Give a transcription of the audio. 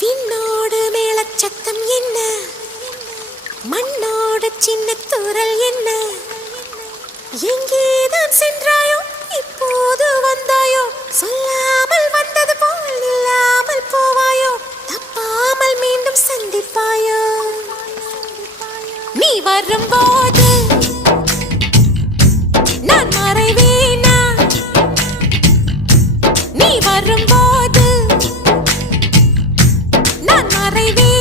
விண்ணோடு மேளச்சத்தம் என்ன, மண்ணோடு சின்ன தூரல் என்ன, எங்கேதான் சென்றாயோ இப்போது வந்தாயோ, சொல்லாமல் வந்தது போல் இல்லாமல் போவாயோ, தப்பாமல் மீண்டும் சந்திப்பாயோ. நீ வரும்போது நான் மறைவேனா, நீ வரும்போது நான் மறைவேன்.